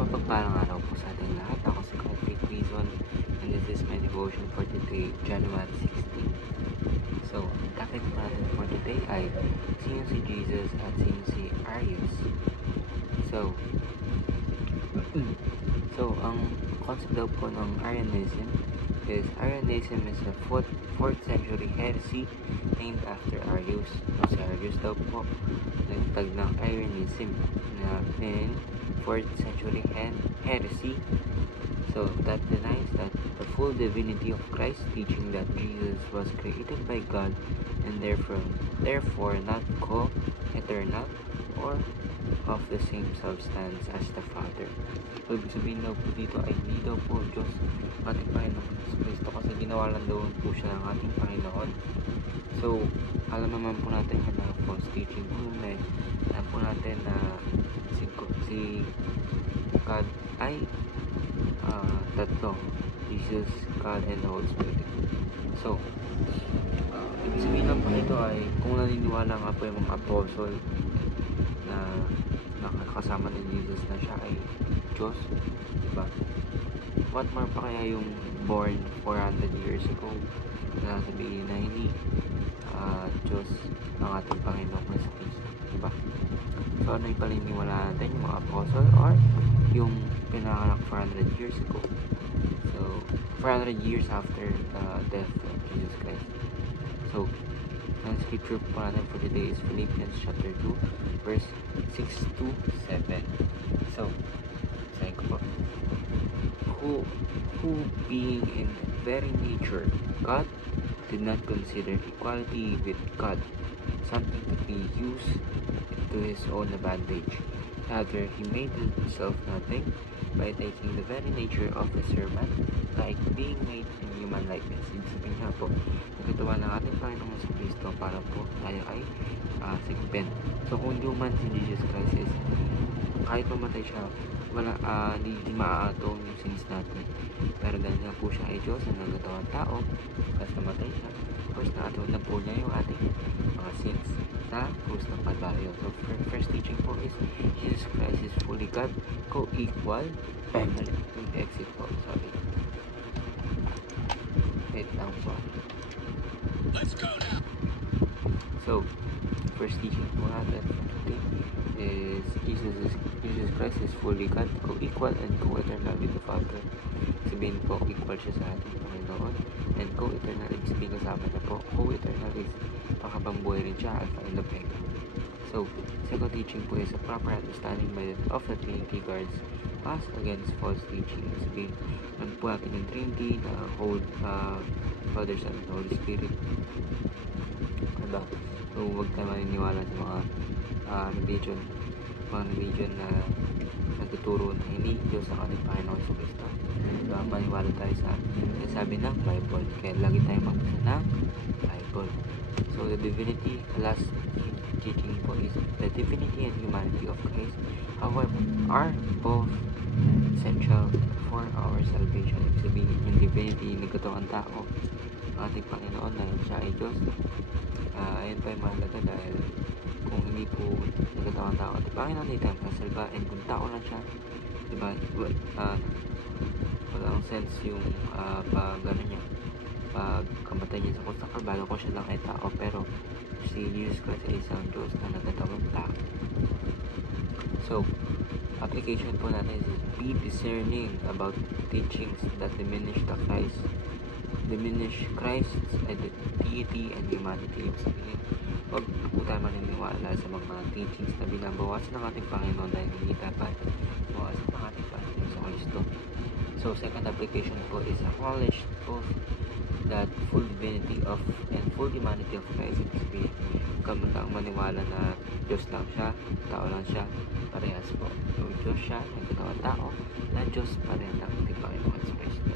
Mapagpalang araw po sa ating lahat. Ako si Patrick Quizon and this is my devotion for today, January 16. So, ang topic natin for today ay sino si Jesus at sino si Arius. So, ang concept daw po ng Arianism is a 4th century heresy named after Arius. Si Arius daw po nagtag ng Arianism na 4th century heresy. So that denies that the full divinity of Christ, teaching that Jesus was created by God and therefore not co-eternal or of the same substance as the Father. So, ibig sabihin daw po dito ay hindi daw po Diyos ating Panginoon Kristo kasi ginawa lang daw po siya ng ating Panginoon. So, alam naman po natin na false teaching po na alam po natin na si God ay tatlo, Jesus, God, and the Holy Spirit. So, ibig sabihin lang po ito ay kung naniniwala nga po yung mga apostle na nakakasama ni Jesus na siya ay Diyos, diba? What more pa kaya yung born 400 years ago na sabihin na hindi Diyos ang ating Panginoong Kristo, diba? So, ano yung paniniwala natin, yung mga apostle or yung pinanganak 400 years ago? So, 400 years after the death of Jesus Christ. So, ang scripture po natin for today is Philippians chapter 2 verse 6 to 7. So, sabi ko po, who being in very nature God, did not consider equality with God something to be used to his own advantage. Rather, he made himself nothing by taking the very nature of a servant, like being made in human likeness. Ibig sabihin nga po, nagkatawa ng ating Panginoon sa Kristo para po tayo ay sigpin. So, kung human si Jesus Christ is, kahit mamatay siya, wala, hindi maaatong yung sins natin. Pero dahil nga po siya ay Diyos na nagkatawang tao, tapos namatay siya, tapos naatawang na po niya yung ating mga sins sa krus ng Kalbaryo. So, first teaching po is Jesus Christ is fully God, co-equal, yung exit po, sorry. Wait lang po. Let's go now! So, first teaching po natin is Jesus Christ is fully God, co-equal and co-eternal with the Father. Sabihin po, equal siya sa ating Panginoon, and co-eternal, sabihin kasama na po, co-eternal is pakabambuhay rin siya, Alpha and Omega. So, second teaching po is a proper understanding of the Trinity guards us against false teaching. Sabihin, ano po natin yung Trinity, na Father, Son, and Holy Spirit. Diba? So, huwag tayo maniniwala sa mga religion na nagtuturo na hindi Diyos ang ating Panginoon sa Kristo. Diba? Maniwala tayo sa sabi ng Bible. Kaya lagi tayo magbasa ng Bible. So, the last teaching po is the divinity and humanity of Christ, however, are both essential for our salvation. Ibig sabihin, yung divinity, nagkatawang tao, ang ating Panginoon na siya ay Diyos. Ayun pa yung mahalaga dahil kung hindi po nagkatawang tao at Panginoon, hindi tayo masalba, and kung tao lang siya, diba, walang sense yung pag kamatay niya sa krus ng Kalbaryo kung siya lang ay tao, pero si Jesus Christ ay isang Diyos na nagkatawang tao. So, application po natin is be discerning about teachings that diminish Christ's deity and humanity. Ibig sabihin, huwag po tayo maniniwala sa mga teachings na binabawasan ng ating Panginoon dahil hindi dapat bawasan ng ating Panginoon sa Kristo. So, second application po is acknowledge both that full divinity of and full humanity of Christ. Ibig sabihin, huwag maniwala na Diyos lang siya, tao lang siya, parehas po. So, Diyos siya, nagkatawang tao, na Diyos pa rin ang ating Panginoon sa Kristo.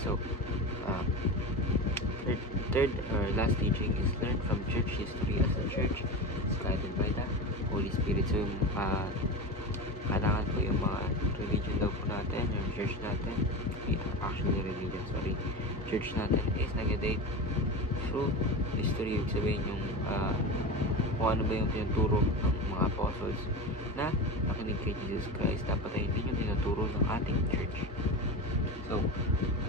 So, third or last teaching is learn from church history as a church is guided by the Holy Spirit. So, kailangan po yung mga religion daw po natin, yung church natin, actually religion, sorry, church natin is nag-date through history. Ibig sabihin yung kung ano ba yung tinuturo ng mga apostles na nakinig kay Jesus Christ, dapat ay hindi yung tinuturo ng ating church. So,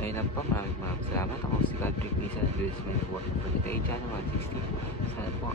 ayun lang po, maraming salamat. Ako si Godric Lisa, and this is my work for today, January 16. Sana po